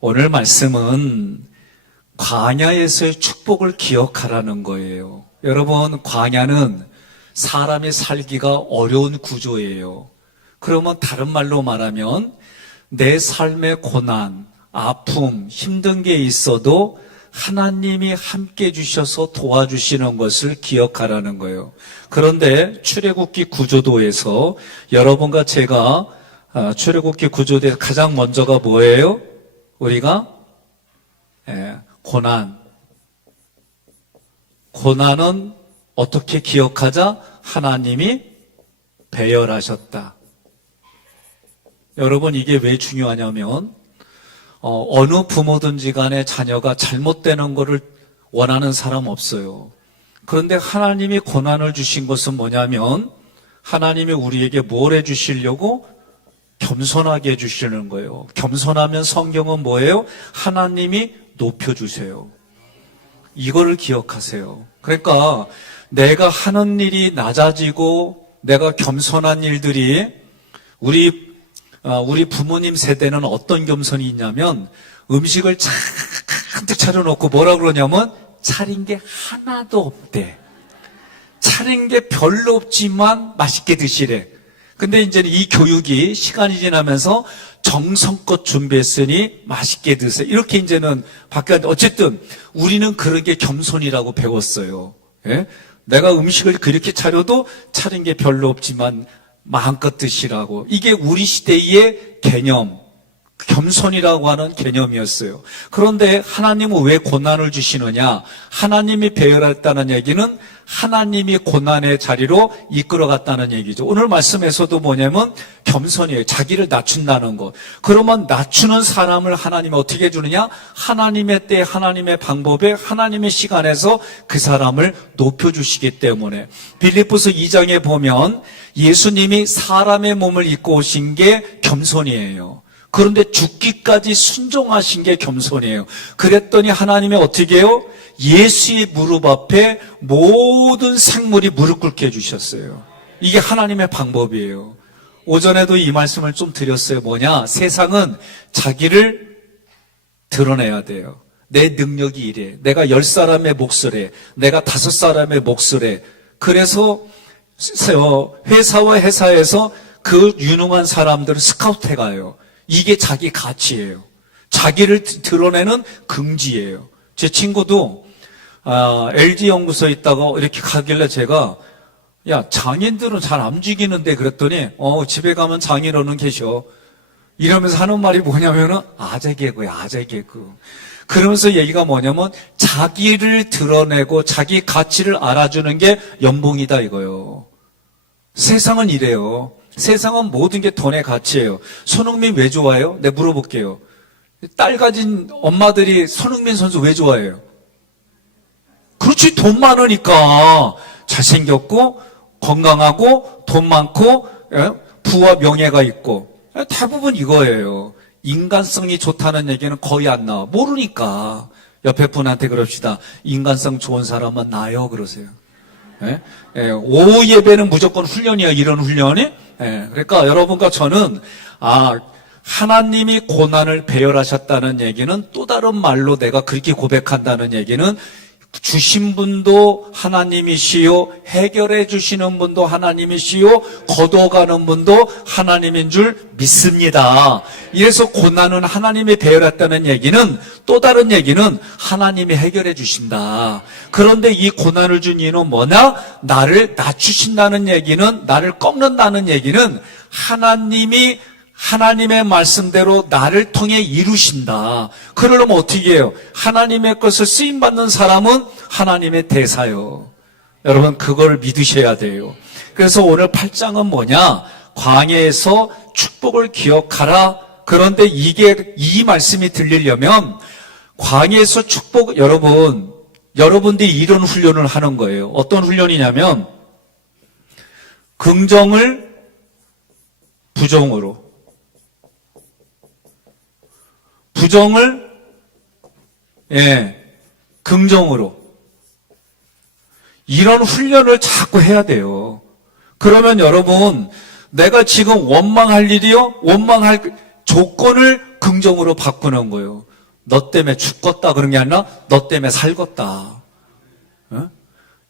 오늘 말씀은 광야에서의 축복을 기억하라는 거예요. 여러분, 광야는 사람이 살기가 어려운 구조예요. 그러면 다른 말로 말하면 내 삶의 고난, 아픔, 힘든 게 있어도 하나님이 함께 주셔서 도와주시는 것을 기억하라는 거예요. 그런데 출애굽기 구조도에서 여러분과 제가 출애굽기 구조도에서 가장 먼저가 뭐예요? 우리가 고난은 어떻게 기억하자? 하나님이 배열하셨다. 여러분, 이게 왜 중요하냐면 어느 부모든지 간에 자녀가 잘못되는 것을 원하는 사람 없어요. 그런데 하나님이 고난을 주신 것은 뭐냐면 하나님이 우리에게 뭘 해주시려고? 겸손하게 해주시는 거예요. 겸손하면 성경은 뭐예요? 하나님이 높여주세요. 이거를 기억하세요. 그러니까 내가 하는 일이 낮아지고 내가 겸손한 일들이 우리 부모님 세대는 어떤 겸손이 있냐면 음식을 잔뜩 차려놓고 뭐라 그러냐면 차린 게 하나도 없대. 차린 게 별로 없지만 맛있게 드시래. 근데 이제는 이 교육이 시간이 지나면서 정성껏 준비했으니 맛있게 드세요. 이렇게 이제는 바뀌었는데 어쨌든 우리는 그런 게 겸손이라고 배웠어요. 예? 내가 음식을 그렇게 차려도 차린 게 별로 없지만 마음껏 드시라고. 이게 우리 시대의 개념, 겸손이라고 하는 개념이었어요. 그런데 하나님은 왜 고난을 주시느냐? 하나님이 배열했다는 얘기는 하나님이 고난의 자리로 이끌어갔다는 얘기죠. 오늘 말씀에서도 뭐냐면 겸손이에요. 자기를 낮춘다는 것. 그러면 낮추는 사람을 하나님이 어떻게 해주느냐? 하나님의 때, 하나님의 방법에, 하나님의 시간에서 그 사람을 높여주시기 때문에 빌립보서 2장에 보면 예수님이 사람의 몸을 입고 오신 게 겸손이에요. 그런데 죽기까지 순종하신 게 겸손이에요. 그랬더니 하나님이 어떻게 해요? 예수의 무릎 앞에 모든 생물이 무릎 꿇게 해주셨어요. 이게 하나님의 방법이에요. 오전에도 이 말씀을 좀 드렸어요. 뭐냐? 세상은 자기를 드러내야 돼요. 내 능력이 이래. 내가 10사람의 몫을 해. 내가 5사람의 몫을 해. 그래서 회사와 회사에서 그 유능한 사람들을 스카우트해 가요. 이게 자기 가치예요. 자기를 드러내는 긍지예요. 제 친구도 LG 연구소에 있다가 이렇게 가길래 제가 야, 장인들은 잘 안 움직이는데 그랬더니 집에 가면 장인어른 계셔. 이러면서 하는 말이 뭐냐면은 아재 개그야, 아재 개그. 그러면서 얘기가 뭐냐면 자기를 드러내고 자기 가치를 알아주는 게 연봉이다 이거요. 세상은 이래요. 세상은 모든 게 돈의 가치예요. 손흥민 왜 좋아해요? 내가 물어볼게요. 딸 가진 엄마들이 손흥민 선수 왜 좋아해요? 그렇지, 돈 많으니까. 잘생겼고 건강하고 돈 많고 부와 명예가 있고. 대부분 이거예요. 인간성이 좋다는 얘기는 거의 안 나와. 모르니까. 옆에 분한테 그럽시다. 인간성 좋은 사람은 나요 그러세요. 오후 예배는 무조건 훈련이야. 이런 훈련이. 그러니까 여러분과 저는 하나님이 고난을 배열하셨다는 얘기는 또 다른 말로 내가 그렇게 고백한다는 얘기는 주신 분도 하나님이시요, 해결해 주시는 분도 하나님이시요, 거둬가는 분도 하나님인 줄 믿습니다. 이래서 고난은 하나님이 배열했다는 얘기는 또 다른 얘기는 하나님이 해결해 주신다. 그런데 이 고난을 준 이유는 뭐냐? 나를 낮추신다는 얘기는, 나를 꺾는다는 얘기는 하나님이 하나님의 말씀대로 나를 통해 이루신다. 그러려면 어떻게 해요? 하나님의 것을 쓰임받는 사람은 하나님의 대사요. 여러분, 그걸 믿으셔야 돼요. 그래서 오늘 8장은 뭐냐? 광야에서 축복을 기억하라. 그런데 이 말씀이 들리려면 광야에서 축복, 여러분들이 이런 훈련을 하는 거예요. 어떤 훈련이냐면 긍정을 부정으로, 부정을 긍정으로, 이런 훈련을 자꾸 해야 돼요. 그러면 여러분, 내가 지금 원망할 일이요, 원망할 조건을 긍정으로 바꾸는 거예요. 너 때문에 죽겠다 그런 게 아니라 너 때문에 살겠다. 어?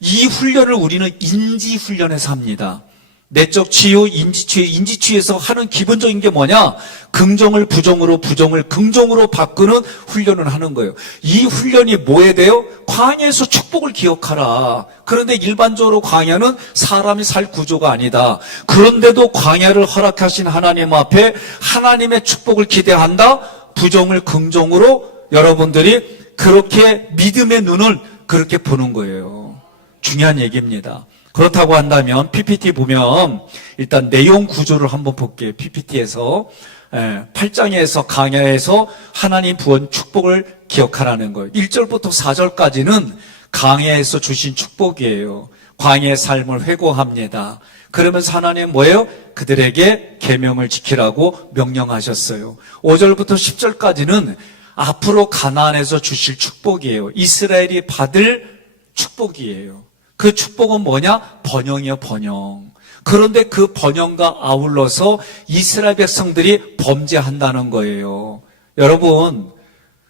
이 훈련을 우리는 인지훈련에서 합니다. 내적 치유, 인지치유에서 하는 기본적인 게 뭐냐? 긍정을 부정으로, 부정을 긍정으로 바꾸는 훈련을 하는 거예요. 이 훈련이 뭐에 대요? 광야에서 축복을 기억하라. 그런데 일반적으로 광야는 사람이 살 구조가 아니다. 그런데도 광야를 허락하신 하나님 앞에 하나님의 축복을 기대한다? 부정을 긍정으로 여러분들이 그렇게 믿음의 눈을 그렇게 보는 거예요. 중요한 얘기입니다. 그렇다고 한다면 PPT 보면 일단 내용 구조를 한번 볼게요. PPT에서 8장에서 강야에서 하나님 부은 축복을 기억하라는 거예요. 1절부터 4절까지는 강야에서 주신 축복이에요. 광야의 삶을 회고합니다. 그러면서 하나님 뭐예요? 그들에게 계명을 지키라고 명령하셨어요. 5절부터 10절까지는 앞으로 가나안에서 주실 축복이에요. 이스라엘이 받을 축복이에요. 그 축복은 뭐냐? 번영이요, 번영. 그런데 그 번영과 아울러서 이스라엘 백성들이 범죄한다는 거예요. 여러분,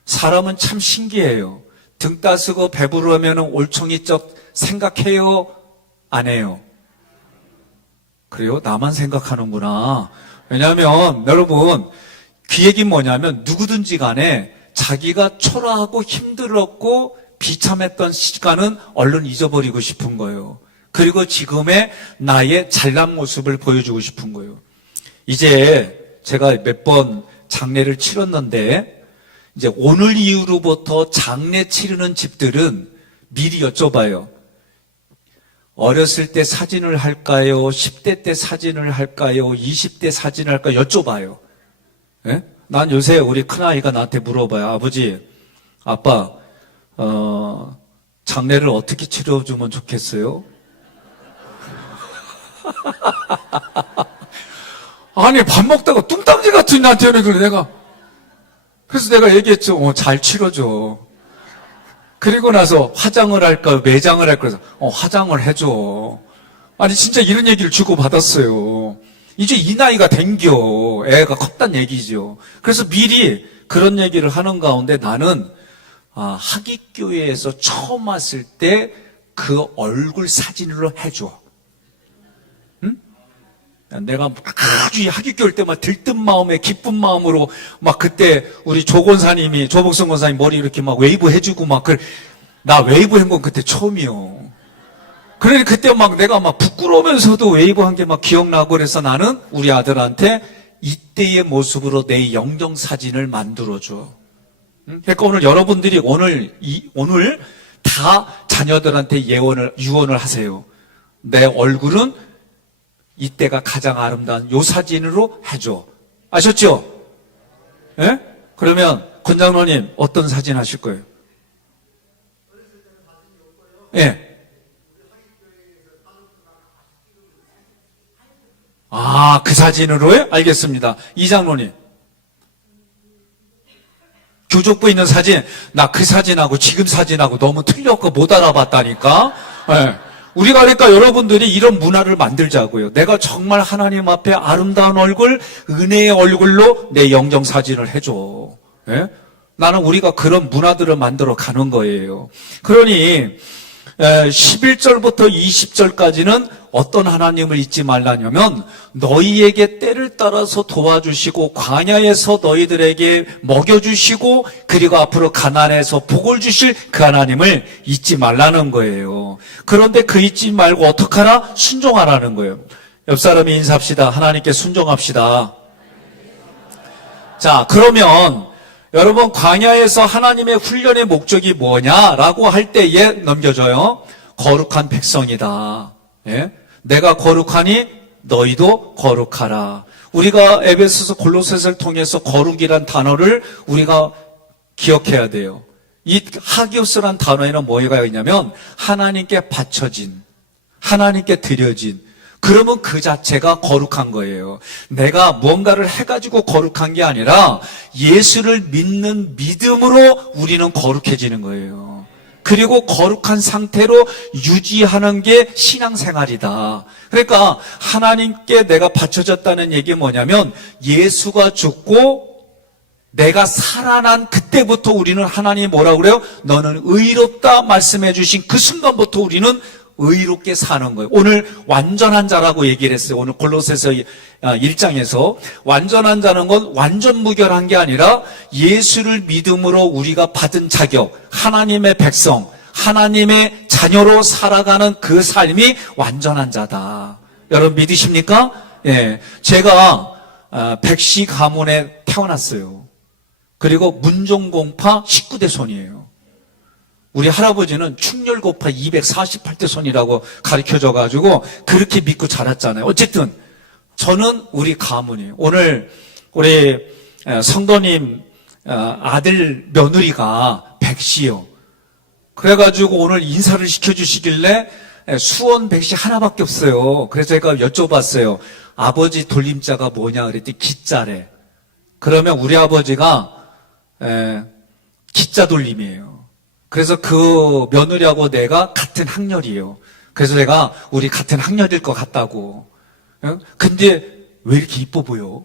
사람은 참 신기해요. 등 따스고 배부르면 올챙이적 생각해요? 안 해요? 그래요? 나만 생각하는구나. 왜냐하면 여러분, 그 얘기는 뭐냐면 누구든지 간에 자기가 초라하고 힘들었고 비참했던 시간은 얼른 잊어버리고 싶은 거예요. 그리고 지금의 나의 잘난 모습을 보여주고 싶은 거예요. 이제 제가 몇 번 장례를 치렀는데 이제 오늘 이후로부터 장례 치르는 집들은 미리 여쭤봐요. 어렸을 때 사진을 할까요? 10대 때 사진을 할까요? 20대 사진을 할까요? 여쭤봐요. 예? 난 요새 우리 큰아이가 나한테 물어봐요. 아버지, 아빠, 장례를 어떻게 치러주면 좋겠어요? 아니, 밥 먹다가 뚱딴지 같은 나한테는 그래, 그래서 내가 얘기했죠. 잘 치러줘. 그리고 나서 화장을 할까, 매장을 할까, 화장을 해줘. 아니, 진짜 이런 얘기를 주고받았어요. 이제 이 나이가 댕겨. 애가 컸단 얘기죠. 그래서 미리 그런 얘기를 하는 가운데 나는 하깃교회에서 처음 왔을 때 그 얼굴 사진으로 해줘. 응? 내가 아주 하깃교회 때 막 들뜬 마음에 기쁜 마음으로 막 그때 우리 조복성 권사님 머리 이렇게 막 웨이브 해주고 나 웨이브 한 건 그때 처음이요. 그러니 그때 내가 부끄러우면서도 웨이브 한 게 기억나고 그래서 나는 우리 아들한테 이때의 모습으로 내 영정 사진을 만들어줘. 그러니까 오늘 여러분들이 오늘 다 자녀들한테 유언을 하세요. 내 얼굴은 이때가 가장 아름다운 요 사진으로 해줘. 아셨죠? 예? 그러면 권장로님 어떤 사진 하실 거예요? 예. 그 사진으로요? 알겠습니다. 이장로님. 교족부에 있는 사진, 나 그 사진하고 지금 사진하고 너무 틀렸고 못 알아봤다니까. 네. 우리가 그러니까 여러분들이 이런 문화를 만들자고요. 내가 정말 하나님 앞에 아름다운 얼굴, 은혜의 얼굴로 내 영정 사진을 해줘. 네? 나는 우리가 그런 문화들을 만들어 가는 거예요. 그러니 11절부터 20절까지는 어떤 하나님을 잊지 말라냐면 너희에게 때를 따라서 도와주시고 광야에서 너희들에게 먹여주시고 그리고 앞으로 가나안에서 복을 주실 그 하나님을 잊지 말라는 거예요. 그런데 그 잊지 말고 어떡하라? 순종하라는 거예요. 옆 사람이 인사합시다. 하나님께 순종합시다. 자, 그러면 여러분 광야에서 하나님의 훈련의 목적이 뭐냐라고 할 때에 넘겨져요. 거룩한 백성이다. 예? 내가 거룩하니 너희도 거룩하라. 우리가 에베소서 골로새서를 통해서 거룩이란 단어를 우리가 기억해야 돼요. 이 하기오스란 단어에는 뭐가 있냐면 하나님께 바쳐진, 하나님께 드려진, 그러면 그 자체가 거룩한 거예요. 내가 무언가를 해가지고 거룩한 게 아니라 예수를 믿는 믿음으로 우리는 거룩해지는 거예요. 그리고 거룩한 상태로 유지하는 게 신앙생활이다. 그러니까 하나님께 내가 바쳐졌다는 얘기 뭐냐면 예수가 죽고 내가 살아난 그때부터 우리는 하나님이 뭐라고 그래요? 너는 의롭다 말씀해 주신 그 순간부터 우리는 의롭게 사는 거예요. 오늘 완전한 자라고 얘기를 했어요. 오늘 골로새서 1장에서 완전한 자는 건 완전 무결한 게 아니라 예수를 믿음으로 우리가 받은 자격, 하나님의 백성, 하나님의 자녀로 살아가는 그 삶이 완전한 자다. 여러분 믿으십니까? 예, 제가 백시 가문에 태어났어요. 그리고 문종공파 19대 손이에요. 우리 할아버지는 충렬고파 248대 손이라고 가르쳐줘가지고 그렇게 믿고 자랐잖아요. 어쨌든 저는 우리 가문이에요. 오늘 우리 성도님 아들 며느리가 백시요. 그래가지고 오늘 인사를 시켜주시길래 수원 백시 하나밖에 없어요. 그래서 제가 여쭤봤어요. 아버지 돌림자가 뭐냐 그랬더니 기자래. 그러면 우리 아버지가 기자 돌림이에요. 그래서 그 며느리하고 내가 같은 학년이에요. 그래서 내가 우리 같은 학년일 것 같다고. 근데 왜 이렇게 이뻐 보여?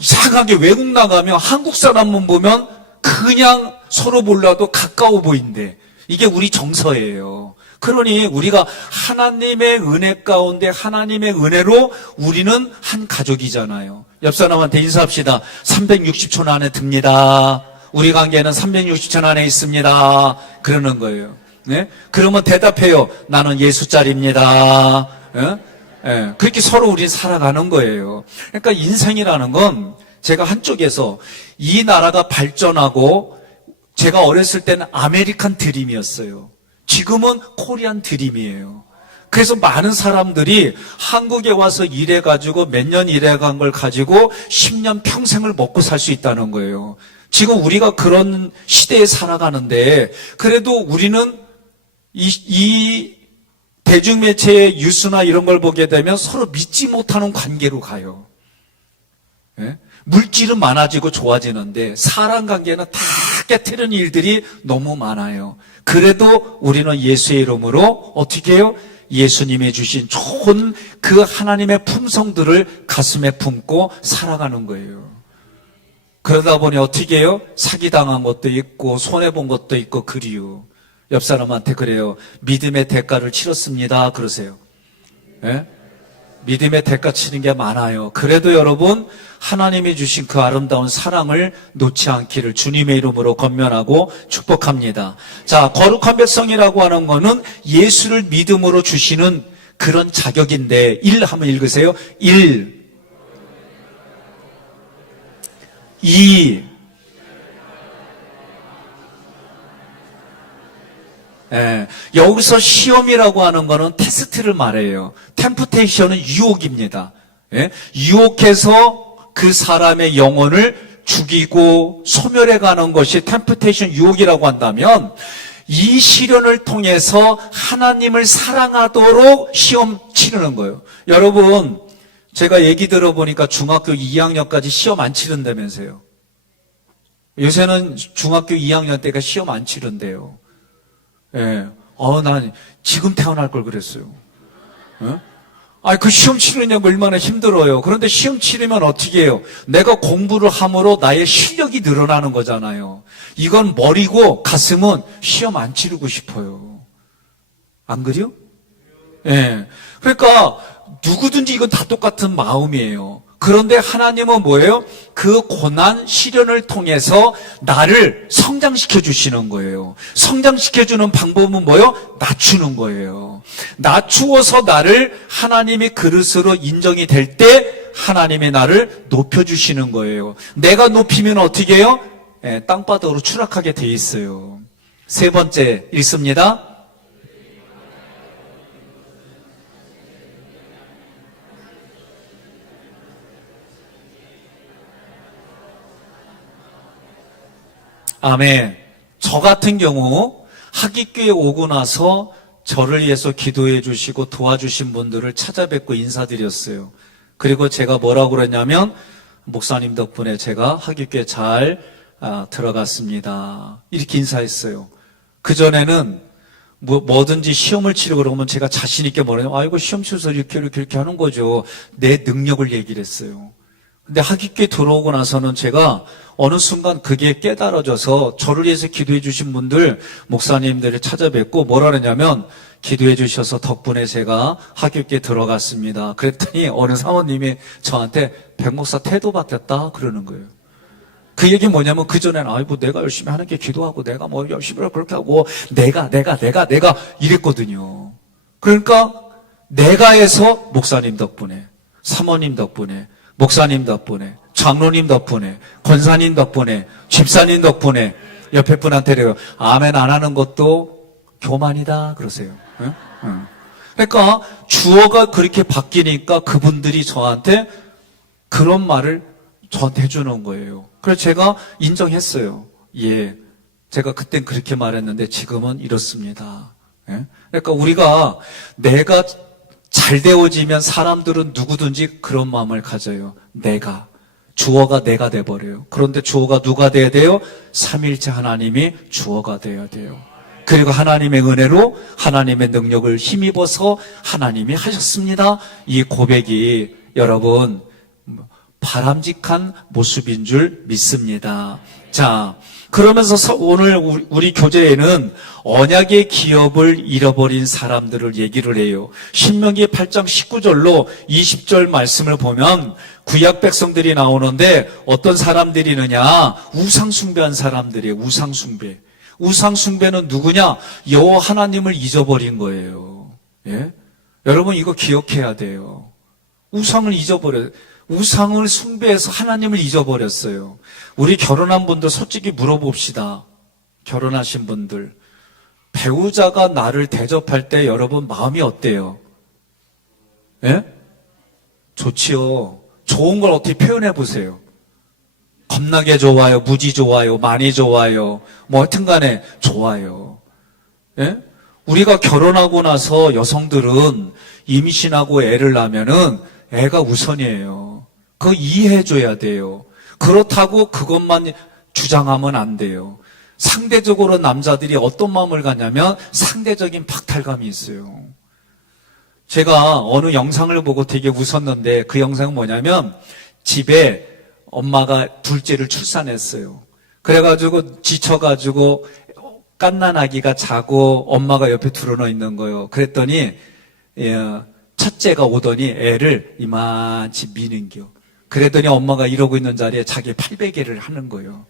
이상하게 외국 나가면 한국 사람만 보면 그냥 서로 몰라도 가까워 보인대. 이게 우리 정서예요. 그러니 우리가 하나님의 은혜 가운데 하나님의 은혜로 우리는 한 가족이잖아요. 옆 사람한테 인사합시다. 360초 안에 듭니다. 우리 관계는 360초 안에 있습니다. 그러는 거예요. 네? 그러면 대답해요. 나는 예수짜리입니다. 예? 그렇게 서로 우리 살아가는 거예요. 그러니까 인생이라는 건 제가 한쪽에서 이 나라가 발전하고 제가 어렸을 때는 아메리칸 드림이었어요. 지금은 코리안 드림이에요. 그래서 많은 사람들이 한국에 와서 일해가지고 몇 년 일해간 걸 가지고 10년 평생을 먹고 살 수 있다는 거예요. 지금 우리가 그런 시대에 살아가는데 그래도 우리는 이 대중매체의 뉴스나 이런 걸 보게 되면 서로 믿지 못하는 관계로 가요. 예? 물질은 많아지고 좋아지는데 사람 관계는 다 깨트리는 일들이 너무 많아요. 그래도 우리는 예수의 이름으로 어떻게 해요? 예수님이 주신 좋은 그 하나님의 품성들을 가슴에 품고 살아가는 거예요. 그러다 보니 어떻게 해요? 사기당한 것도 있고 손해본 것도 있고 그리요. 옆 사람한테 그래요. 믿음의 대가를 치렀습니다. 그러세요. 예? 믿음의 대가 치는 게 많아요. 그래도 여러분 하나님이 주신 그 아름다운 사랑을 놓지 않기를 주님의 이름으로 권면하고 축복합니다. 자, 거룩한 백성이라고 하는 거는 예수를 믿음으로 주시는 그런 자격인데 1 한번 읽으세요. 1 2 여기서 시험이라고 하는 거는 테스트를 말해요. 템프테이션은 유혹입니다. 유혹해서 그 사람의 영혼을 죽이고 소멸해가는 것이 템프테이션 유혹이라고 한다면 이 시련을 통해서 하나님을 사랑하도록 시험 치르는 거예요. 여러분 제가 얘기 들어보니까 중학교 2학년까지 시험 안 치른다면서요. 요새는 중학교 2학년 때가 시험 안 치른대요. 예. 난 지금 태어날 걸 그랬어요. 그 시험 치르냐고 얼마나 힘들어요. 그런데 시험 치르면 어떻게 해요? 내가 공부를 함으로 나의 실력이 늘어나는 거잖아요. 이건 머리고 가슴은 시험 안 치르고 싶어요. 안 그래요? 예. 그러니까 누구든지 이건 다 똑같은 마음이에요. 그런데 하나님은 뭐예요? 그 고난, 시련을 통해서 나를 성장시켜 주시는 거예요. 성장시켜 주는 방법은 뭐예요? 낮추는 거예요. 낮추어서 나를 하나님의 그릇으로 인정이 될 때 하나님이 나를 높여주시는 거예요. 내가 높이면 어떻게 해요? 땅바닥으로 추락하게 돼 있어요. 세 번째 읽습니다. 아멘. 저 같은 경우 하깃교에 오고 나서 저를 위해서 기도해 주시고 도와주신 분들을 찾아뵙고 인사드렸어요. 그리고 제가 뭐라고 그랬냐면 목사님 덕분에 제가 하깃교에 잘 들어갔습니다. 이렇게 인사했어요. 그전에는 뭐든지 시험을 치려고 그러면 제가 자신 있게 뭐라냐면 아이고 시험 치면서 이렇게 하는 거죠. 내 능력을 얘기를 했어요. 근데 하객교회 들어오고 나서는 제가 어느 순간 그게 깨달아져서 저를 위해서 기도해 주신 분들, 목사님들을 찾아뵙고 뭐라 그러냐면 기도해 주셔서 덕분에 제가 하객교회 들어갔습니다. 그랬더니 어느 사모님이 저한테 백 목사 태도 바뀌었다 그러는 거예요. 그 얘기 뭐냐면 그전에는 아이고 내가 열심히 하는 게 기도하고 내가 뭐 열심히 그렇게 하고 내가 이랬거든요. 그러니까 내가에서 목사님 덕분에, 사모님 덕분에, 목사님 덕분에, 장로님 덕분에, 권사님 덕분에, 집사님 덕분에 옆에 분한테 아멘 안 하는 것도 교만이다 그러세요. 응? 응. 그러니까 주어가 그렇게 바뀌니까 그분들이 저한테 그런 말을 저한테 해주는 거예요. 그래서 제가 인정했어요. 예, 제가 그땐 그렇게 말했는데 지금은 이렇습니다. 예? 그러니까 우리가 내가 잘 되어지면 사람들은 누구든지 그런 마음을 가져요. 주어가 내가 돼버려요. 그런데 주어가 누가 돼야 돼요? 삼일체 하나님이 주어가 돼야 돼요. 그리고 하나님의 은혜로 하나님의 능력을 힘입어서 하나님이 하셨습니다. 이 고백이 여러분 바람직한 모습인 줄 믿습니다. 자, 그러면서 오늘 우리 교재에는 언약의 기업을 잃어버린 사람들을 얘기를 해요. 신명기 8장 19절로 20절 말씀을 보면 구약 백성들이 나오는데 어떤 사람들이 있느냐? 우상 숭배한 사람들이에요. 우상 숭배. 우상 숭배는 누구냐? 여호와 하나님을 잊어버린 거예요. 예? 여러분 이거 기억해야 돼요. 우상을 잊어버려요. 우상을 숭배해서 하나님을 잊어버렸어요. 우리 결혼한 분들 솔직히 물어봅시다. 결혼하신 분들. 배우자가 나를 대접할 때 여러분 마음이 어때요? 예? 좋지요. 좋은 걸 어떻게 표현해 보세요. 겁나게 좋아요. 무지 좋아요. 많이 좋아요. 뭐 하여튼 간에 좋아요. 예? 우리가 결혼하고 나서 여성들은 임신하고 애를 낳으면은 애가 우선이에요. 그거 이해해줘야 돼요. 그렇다고 그것만 주장하면 안 돼요. 상대적으로 남자들이 어떤 마음을 갖냐면 상대적인 박탈감이 있어요. 제가 어느 영상을 보고 되게 웃었는데 그 영상은 뭐냐면 집에 엄마가 둘째를 출산했어요. 그래가지고 지쳐가지고 갓난 아기가 자고 엄마가 옆에 드러나 있는 거예요. 그랬더니 첫째가 오더니 애를 이만치 미는겨. 그랬더니 엄마가 이러고 있는 자리에 자기 팔베개를 하는 거예요.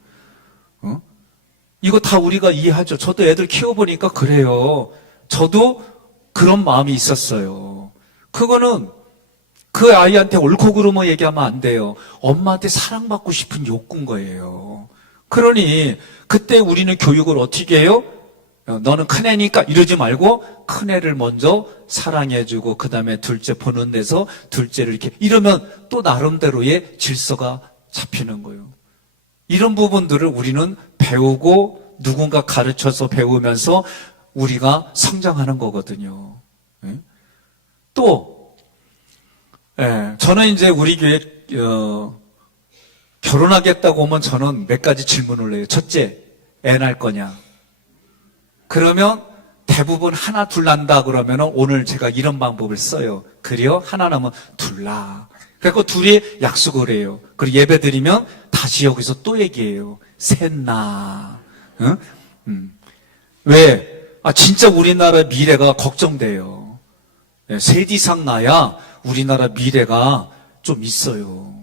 이거 다 우리가 이해하죠. 저도 애들 키워보니까 그래요. 저도 그런 마음이 있었어요. 그거는 그 아이한테 옳고 그름을 얘기하면 안 돼요. 엄마한테 사랑받고 싶은 욕구인 거예요. 그러니 그때 우리는 교육을 어떻게 해요? 너는 큰애니까 이러지 말고 큰애를 먼저 사랑해주고 그 다음에 둘째 보는 데서 둘째를 이렇게 이러면 또 나름대로의 질서가 잡히는 거예요. 이런 부분들을 우리는 배우고 누군가 가르쳐서 배우면서 우리가 성장하는 거거든요. 또 저는 이제 우리 교회 결혼하겠다고 하면 저는 몇 가지 질문을 해요. 첫째, 애 낳을 거냐? 그러면 대부분 하나 둘 난다 그러면 오늘 제가 이런 방법을 써요. 그래요? 하나 나면 둘 나. 그래서 둘이 약속을 해요. 그리고 예배 드리면 다시 여기서 또 얘기해요. 셋 나. 응? 왜? 진짜 우리나라 미래가 걱정돼요. 셋 이상 나야 우리나라 미래가 좀 있어요.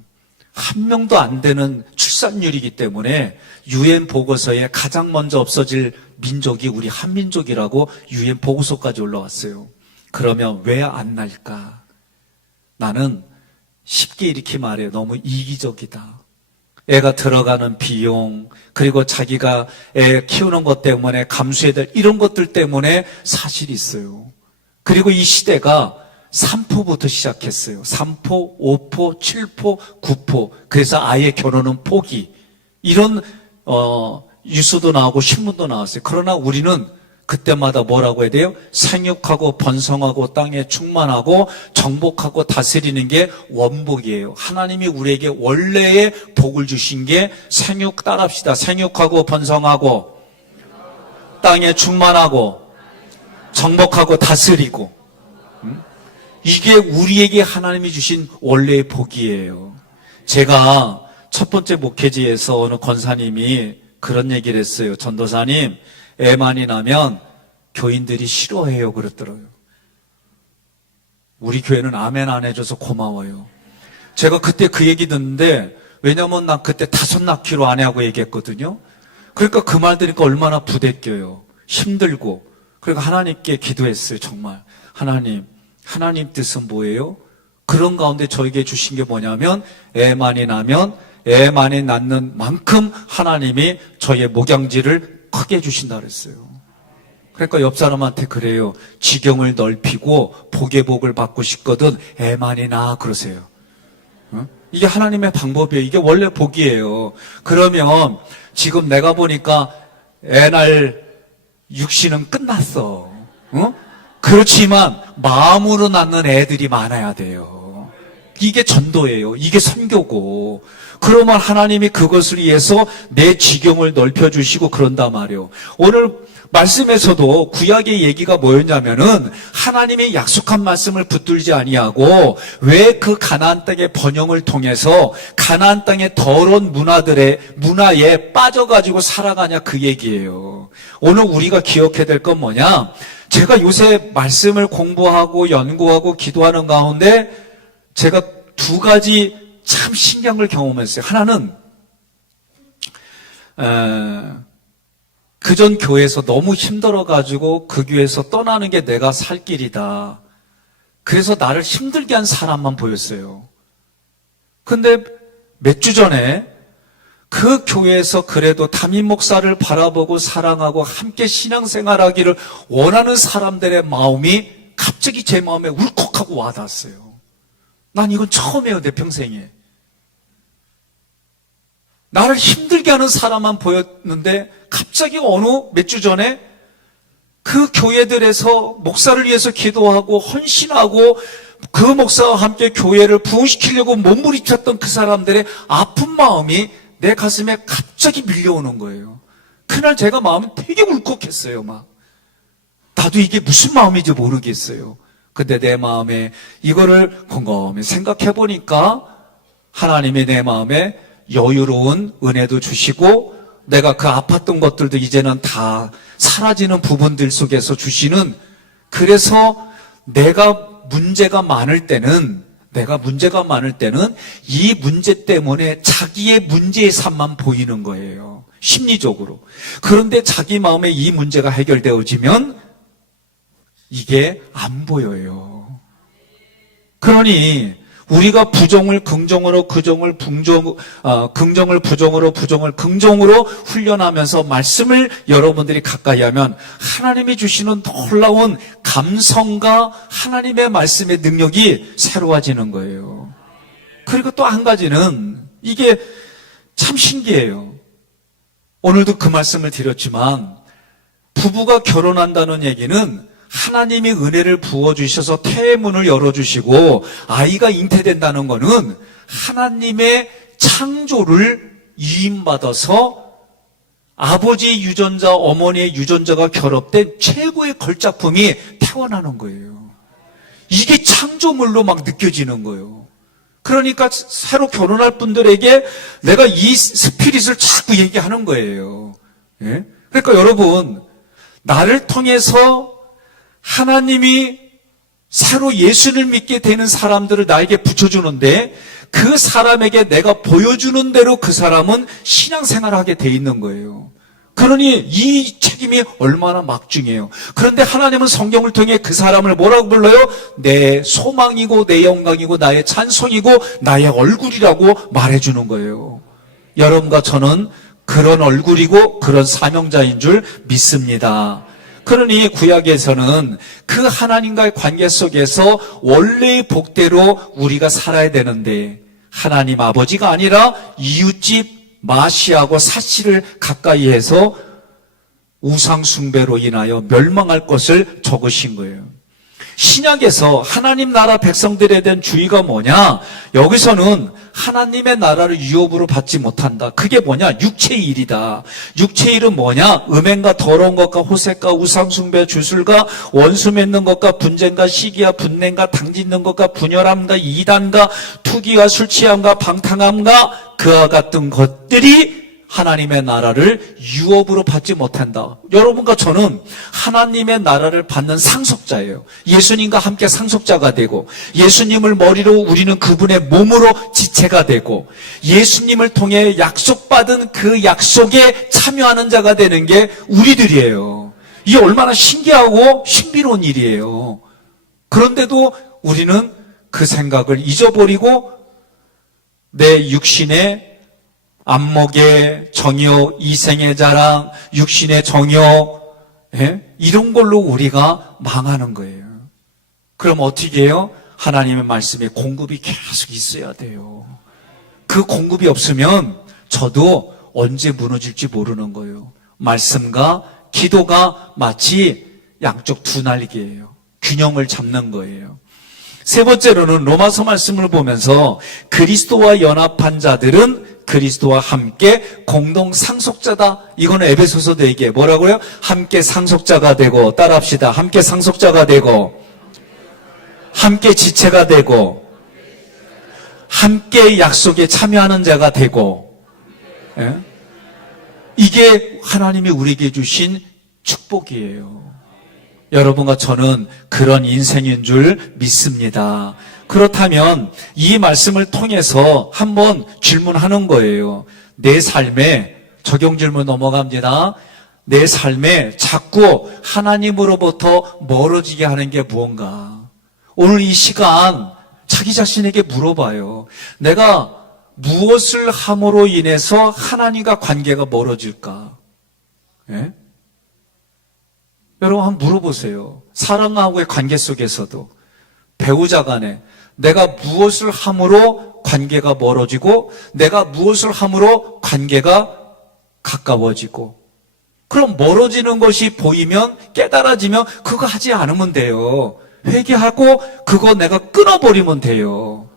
한 명도 안 되는 출산율이기 때문에 UN 보고서에 가장 먼저 없어질 민족이 우리 한민족이라고 UN 보고서까지 올라왔어요. 그러면 왜 안 날까? 나는 쉽게 이렇게 말해요. 너무 이기적이다. 애가 들어가는 비용, 그리고 자기가 애 키우는 것 때문에 감수해야 될 이런 것들 때문에 사실이 있어요. 그리고 이 시대가 3포부터 시작했어요. 3포, 5포, 7포, 9포. 그래서 아예 결혼은 포기. 이런 뉴스도 나오고 신문도 나왔어요. 그러나 우리는 그때마다 뭐라고 해야 돼요? 생육하고 번성하고 땅에 충만하고 정복하고 다스리는 게 원복이에요. 하나님이 우리에게 원래의 복을 주신 게 생육 따라합시다. 생육하고 번성하고 땅에 충만하고 정복하고 다스리고. 이게 우리에게 하나님이 주신 원래의 복이에요. 제가 첫 번째 목회지에서 어느 권사님이 그런 얘기를 했어요. 전도사님, 애 많이 나면 교인들이 싫어해요. 그랬더라고요. 우리 교회는 아멘 안 해줘서 고마워요. 제가 그때 그 얘기 듣는데, 왜냐면 나 그때 5 낳기로 아내하고 얘기했거든요. 그러니까 그 말 들으니까 얼마나 부대껴요. 힘들고. 그러니까 하나님께 기도했어요. 정말. 하나님 뜻은 뭐예요? 그런 가운데 저에게 주신 게 뭐냐면, 애 많이 나면 애 많이 낳는 만큼 하나님이 저의 목양지를 크게 해주신다 그랬어요. 그러니까 옆 사람한테 그래요. 지경을 넓히고 복의 복을 받고 싶거든 애 많이 낳아 그러세요. 이게 하나님의 방법이에요. 이게 원래 복이에요. 그러면 지금 내가 보니까 애 날 육신은 끝났어. 그렇지만 마음으로 낳는 애들이 많아야 돼요. 이게 전도예요. 이게 선교고. 그러면 하나님이 그것을 위해서 내 지경을 넓혀주시고 그런단 말이에요. 오늘 말씀에서도 구약의 얘기가 뭐였냐면은 하나님의 약속한 말씀을 붙들지 아니하고 왜 그 가나안 땅의 번영을 통해서 가나안 땅의 더러운 문화에 빠져가지고 살아가냐 그 얘기예요. 오늘 우리가 기억해야 될 건 뭐냐? 제가 요새 말씀을 공부하고 연구하고 기도하는 가운데 제가 2가지 참 신기한 걸 경험했어요. 하나는 그전 교회에서 너무 힘들어가지고 그 교회에서 떠나는 게 내가 살 길이다. 그래서 나를 힘들게 한 사람만 보였어요. 근데 몇 주 전에 그 교회에서 그래도 담임 목사를 바라보고 사랑하고 함께 신앙생활하기를 원하는 사람들의 마음이 갑자기 제 마음에 울컥하고 와닿았어요. 난 이건 처음이에요, 내 평생에. 나를 힘들게 하는 사람만 보였는데 갑자기 어느 몇 주 전에 그 교회들에서 목사를 위해서 기도하고 헌신하고 그 목사와 함께 교회를 부흥시키려고 몸부림쳤던 그 사람들의 아픈 마음이 내 가슴에 갑자기 밀려오는 거예요. 그날 제가 마음이 되게 울컥했어요. 나도 이게 무슨 마음인지 모르겠어요. 근데 내 마음에 이거를 곰곰이 생각해 보니까 하나님이 내 마음에 여유로운 은혜도 주시고 내가 그 아팠던 것들도 이제는 다 사라지는 부분들 속에서 주시는, 그래서 내가 문제가 많을 때는 이 문제 때문에 자기의 문제의 삶만 보이는 거예요. 심리적으로. 그런데 자기 마음에 이 문제가 해결되어지면 이게 안 보여요. 그러니 우리가 부정을 긍정으로, 긍정을 부정으로, 부정을 긍정으로 훈련하면서 말씀을 여러분들이 가까이 하면 하나님이 주시는 놀라운 감성과 하나님의 말씀의 능력이 새로워지는 거예요. 그리고 또 한 가지는 이게 참 신기해요. 오늘도 그 말씀을 드렸지만 부부가 결혼한다는 얘기는 하나님이 은혜를 부어주셔서 태의 문을 열어주시고 아이가 잉태된다는 것은 하나님의 창조를 유인받아서 아버지의 유전자, 어머니의 유전자가 결합된 최고의 걸작품이 태어나는 거예요. 이게 창조물로 막 느껴지는 거예요. 그러니까 새로 결혼할 분들에게 내가 이 스피릿을 자꾸 얘기하는 거예요. 예? 그러니까 여러분, 나를 통해서 하나님이 새로 예수를 믿게 되는 사람들을 나에게 붙여주는데 그 사람에게 내가 보여주는 대로 그 사람은 신앙생활을 하게 돼 있는 거예요. 그러니 이 책임이 얼마나 막중해요. 그런데 하나님은 성경을 통해 그 사람을 뭐라고 불러요? 내 소망이고 내 영광이고 나의 찬송이고 나의 얼굴이라고 말해주는 거예요. 여러분과 저는 그런 얼굴이고 그런 사명자인 줄 믿습니다. 그러니 구약에서는 그 하나님과의 관계 속에서 원래의 복대로 우리가 살아야 되는데 하나님 아버지가 아니라 이웃집 마시아하고 사씨를 가까이 해서 우상 숭배로 인하여 멸망할 것을 적으신 거예요. 신약에서 하나님 나라 백성들에 대한 주의가 뭐냐? 여기서는 하나님의 나라를 유업으로 받지 못한다. 그게 뭐냐? 육체의 일이다. 육체의 일은 뭐냐? 음행과 더러운 것과 호색과 우상숭배, 주술과 원수 맺는 것과 분쟁과 시기와 분냉과 당짓는 것과 분열함과 이단과 투기와 술취함과 방탕함과 그와 같은 것들이 하나님의 나라를 유업으로 받지 못한다. 여러분과 저는 하나님의 나라를 받는 상속자예요. 예수님과 함께 상속자가 되고, 예수님을 머리로 우리는 그분의 몸으로 지체가 되고, 예수님을 통해 약속받은 그 약속에 참여하는 자가 되는 게 우리들이에요. 이게 얼마나 신기하고 신비로운 일이에요. 그런데도 우리는 그 생각을 잊어버리고 내 육신의 안목의 정욕, 이생의 자랑, 육신의 정욕, 이런 걸로 우리가 망하는 거예요. 그럼 어떻게 해요? 하나님의 말씀에 공급이 계속 있어야 돼요. 그 공급이 없으면 저도 언제 무너질지 모르는 거예요. 말씀과 기도가 마치 양쪽 두 날개예요. 균형을 잡는 거예요. 세 번째로는 로마서 말씀을 보면서 그리스도와 연합한 자들은 그리스도와 함께 공동 상속자다. 이거는 에베소서도 얘기해. 뭐라고요? 함께 상속자가 되고, 따라합시다. 함께 상속자가 되고, 함께 지체가 되고, 함께 약속에 참여하는 자가 되고, 예? 이게 하나님이 우리에게 주신 축복이에요. 여러분과 저는 그런 인생인 줄 믿습니다. 그렇다면 이 말씀을 통해서 한번 질문하는 거예요. 내 삶에, 적용 질문 넘어갑니다. 내 삶에 자꾸 하나님으로부터 멀어지게 하는 게 무언가? 오늘 이 시간 자기 자신에게 물어봐요. 내가 무엇을 함으로 인해서 하나님과 관계가 멀어질까? 예? 여러분 한번 물어보세요. 사랑하고의 관계 속에서도 배우자 간에 내가 무엇을 함으로 관계가 멀어지고 내가 무엇을 함으로 관계가 가까워지고, 그럼 멀어지는 것이 보이면 깨달아지면 그거 하지 않으면 돼요. 회개하고 그거 내가 끊어버리면 돼요.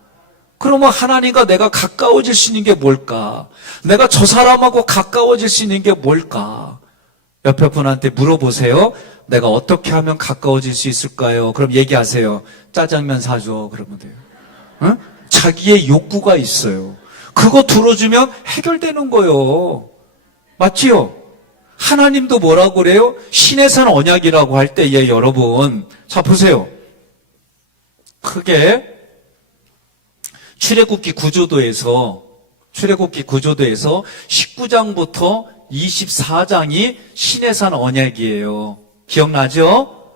그러면 하나님과 내가 가까워질 수 있는 게 뭘까? 내가 저 사람하고 가까워질 수 있는 게 뭘까? 옆에 분한테 물어보세요. 내가 어떻게 하면 가까워질 수 있을까요? 그럼 얘기하세요. 짜장면 사줘. 그러면 돼요. 응? 자기의 욕구가 있어요. 그거 들어주면 해결되는 거예요. 맞지요? 하나님도 뭐라고 그래요? 신의 산 언약이라고 할 때, 예, 여러분. 자, 보세요. 크게 출애굽기 구조도에서 19장부터 24장이 신의 산 언약이에요. 기억나죠?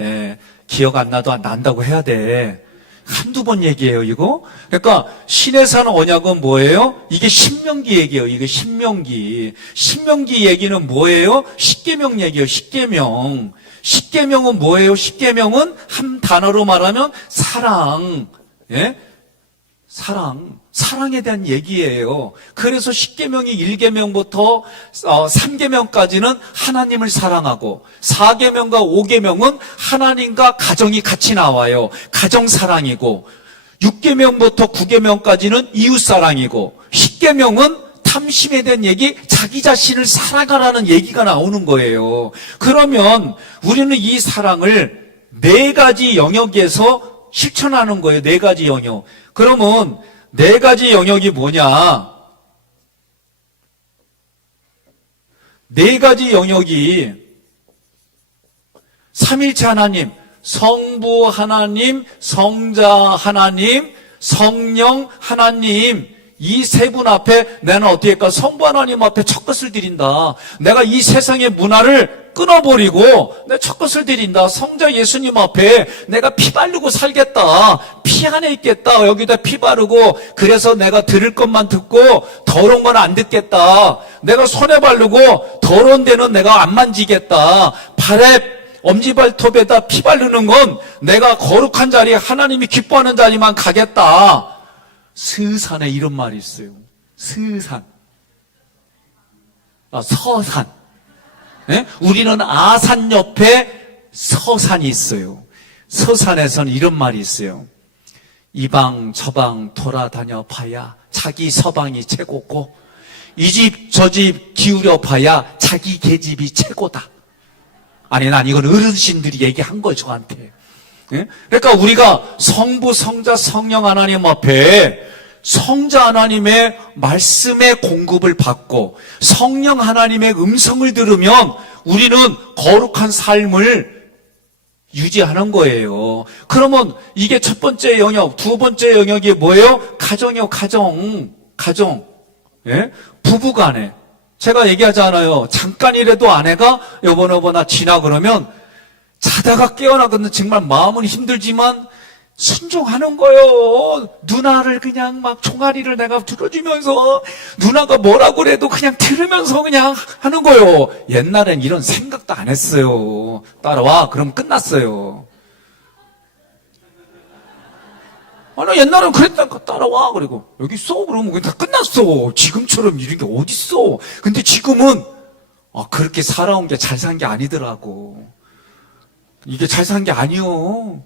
예, 기억 안 나도 난다고 해야 돼. 한두 번 얘기해요, 이거. 그러니까 신의 산 언약은 뭐예요? 이게 신명기 얘기예요. 이게 신명기. 신명기 얘기는 뭐예요? 십계명 얘기예요. 십계명. 십계명은 뭐예요? 십계명은 한 단어로 말하면 사랑. 예? 사랑에 대한 얘기예요. 그래서 십계명이 1계명부터 3계명까지는 하나님을 사랑하고, 4계명과 5계명은 하나님과 가정이 같이 나와요. 가정사랑이고, 6계명부터 9계명까지는 이웃사랑이고, 10계명은 탐심에 대한 얘기, 자기 자신을 사랑하라는 얘기가 나오는 거예요. 그러면 우리는 이 사랑을 4가지 영역에서 실천하는 거예요. 4가지 영역. 그러면 4가지 영역이 뭐냐? 4가지 영역이 삼일체 하나님, 성부 하나님, 성자 하나님, 성령 하나님, 이 세 분 앞에 나는 어떻게 할까? 성부 하나님 앞에 첫 것을 드린다. 내가 이 세상의 문화를 끊어버리고 내 첫 것을 드린다. 성자 예수님 앞에 내가 피 바르고 살겠다. 피 안에 있겠다. 여기다 피 바르고, 그래서 내가 들을 것만 듣고 더러운 건 안 듣겠다. 내가 손에 바르고 더러운 데는 내가 안 만지겠다. 발에 엄지발톱에다 피 바르는 건 내가 거룩한 자리, 하나님이 기뻐하는 자리만 가겠다. 스산에 이런 말이 있어요. 스산. 서산. 네? 우리는 아산 옆에 서산이 있어요. 서산에서는 이런 말이 있어요. 이방 저방 돌아다녀 봐야 자기 서방이 최고고 이 집 저 집 기울여 봐야 자기 계집이 최고다. 아니, 난 이건 어르신들이 얘기한 거예요, 저한테. 예? 그러니까 우리가 성부, 성자, 성령 하나님 앞에 성자 하나님의 말씀의 공급을 받고 성령 하나님의 음성을 들으면 우리는 거룩한 삶을 유지하는 거예요. 그러면 이게 첫 번째 영역, 두 번째 영역이 뭐예요? 가정이요, 가정. 예? 부부 간에. 제가 얘기하잖아요. 잠깐이라도 아내가 여보 나 지나 그러면 자다가 깨어나거든. 정말 마음은 힘들지만 순종하는 거예요. 누나를 그냥 막 총알이를 내가 들어주면서 누나가 뭐라고 그래도 그냥 들으면서 그냥 하는 거예요. 옛날엔 이런 생각도 안 했어요. 따라와. 그럼 끝났어요. 아니, 옛날엔 그랬다니까. 따라와. 그리고 여기 있어. 그러면 그게 다 끝났어. 지금처럼 이런 게 어딨어. 근데 지금은 그렇게 살아온 게 잘 산 게 아니더라고. 이게 잘 산 게 아니요.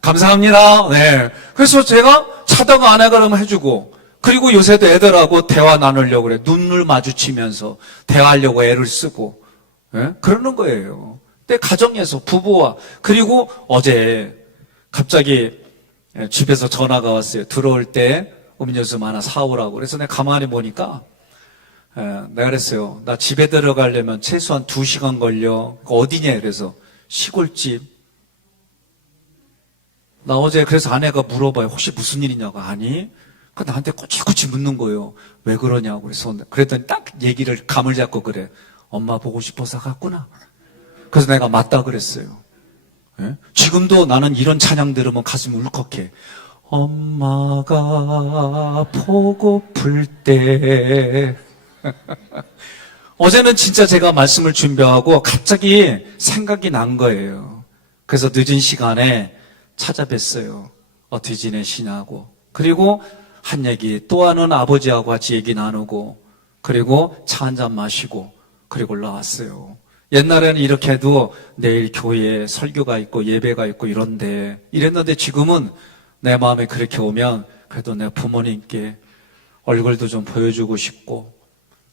감사합니다. 네. 그래서 제가 자다가 아내가 그러면 해주고, 그리고 요새도 애들하고 대화 나누려고 그래. 눈을 마주치면서 대화하려고 애를 쓰고, 네? 그러는 거예요. 근데 가정에서 부부와, 그리고 어제 갑자기 집에서 전화가 왔어요. 들어올 때 음료수 하나 사오라고. 그래서 내가 가만히 보니까, 내가 그랬어요. 나 집에 들어가려면 최소한 2시간 걸려. 어디냐? 그래서 시골집. 나 어제 그래서 아내가 물어봐요. 혹시 무슨 일이냐고. 아니. 나한테 꼬치꼬치 묻는 거예요. 왜 그러냐고. 그래서 그랬더니 딱 얘기를 감을 잡고 그래. 엄마 보고 싶어서 갔구나. 그래서 내가 맞다 그랬어요. 예? 지금도 나는 이런 찬양 들으면 가슴이 울컥해. 엄마가 보고플 때. 어제는 진짜 제가 말씀을 준비하고 갑자기 생각이 난 거예요. 그래서 늦은 시간에 찾아뵀어요. 어떻게 지내시냐고. 그리고 한 얘기, 또 하는 아버지하고 같이 얘기 나누고, 그리고 차 한잔 마시고, 그리고 올라왔어요. 옛날에는 이렇게 해도 내일 교회에 설교가 있고 예배가 있고 이랬는데 지금은 내 마음에 그렇게 오면 그래도 내 부모님께 얼굴도 좀 보여주고 싶고,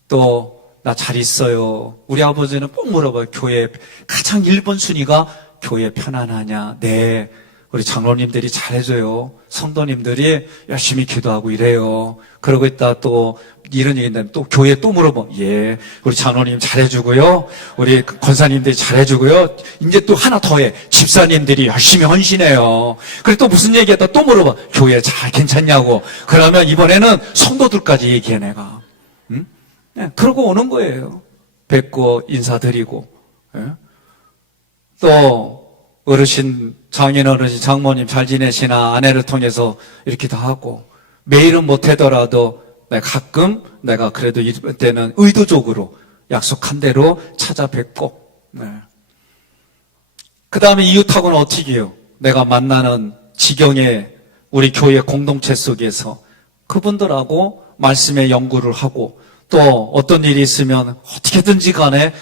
또 나 잘 있어요. 우리 아버지는 꼭 물어봐요. 교회 가장 1번 순위가 교회 편안하냐? 네. 우리 장로님들이 잘해줘요. 성도님들이 열심히 기도하고 이래요. 그러고 있다 또 이런 얘기인데 또 교회 또 물어봐. 예, 우리 장로님 잘해주고요. 우리 권사님들이 잘해주고요. 이제 또 하나 더 해. 집사님들이 열심히 헌신해요. 그리고 또 무슨 얘기했다 또 물어봐. 교회 잘 괜찮냐고. 그러면 이번에는 성도들까지 얘기해 내가. 응? 네, 그러고 오는 거예요. 뵙고 인사드리고. 예? 또 어르신, 장인 어르신, 장모님 잘 지내시나 아내를 통해서 이렇게도 하고, 매일은 못하더라도 가끔 내가 그래도 이때는 의도적으로 약속한 대로 찾아뵙고, 네. 그 다음에 이웃하고는 어떻게 해요? 내가 만나는 지경의 우리 교회 공동체 속에서 그분들하고 말씀의 연구를 하고, 또 어떤 일이 있으면 어떻게든지 간에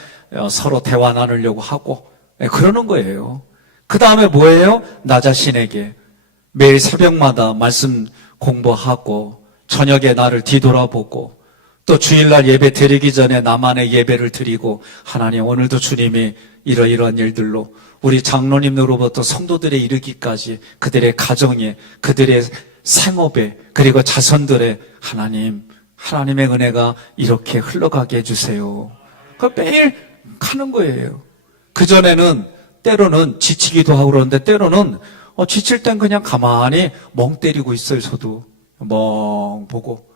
서로 대화 나누려고 하고, 네, 그러는 거예요. 그 다음에 뭐예요? 나 자신에게 매일 새벽마다 말씀 공부하고 저녁에 나를 뒤돌아보고 또 주일날 예배 드리기 전에 나만의 예배를 드리고 하나님 오늘도 주님이 이러이러한 일들로 우리 장로님으로부터 성도들에 이르기까지 그들의 가정에 그들의 생업에 그리고 자손들의 하나님의 은혜가 이렇게 흘러가게 해주세요. 그 매일 가는 거예요. 그전에는 때로는 지치기도 하고 그러는데 때로는 지칠 땐 그냥 가만히 멍 때리고 있어요. 저도 멍 보고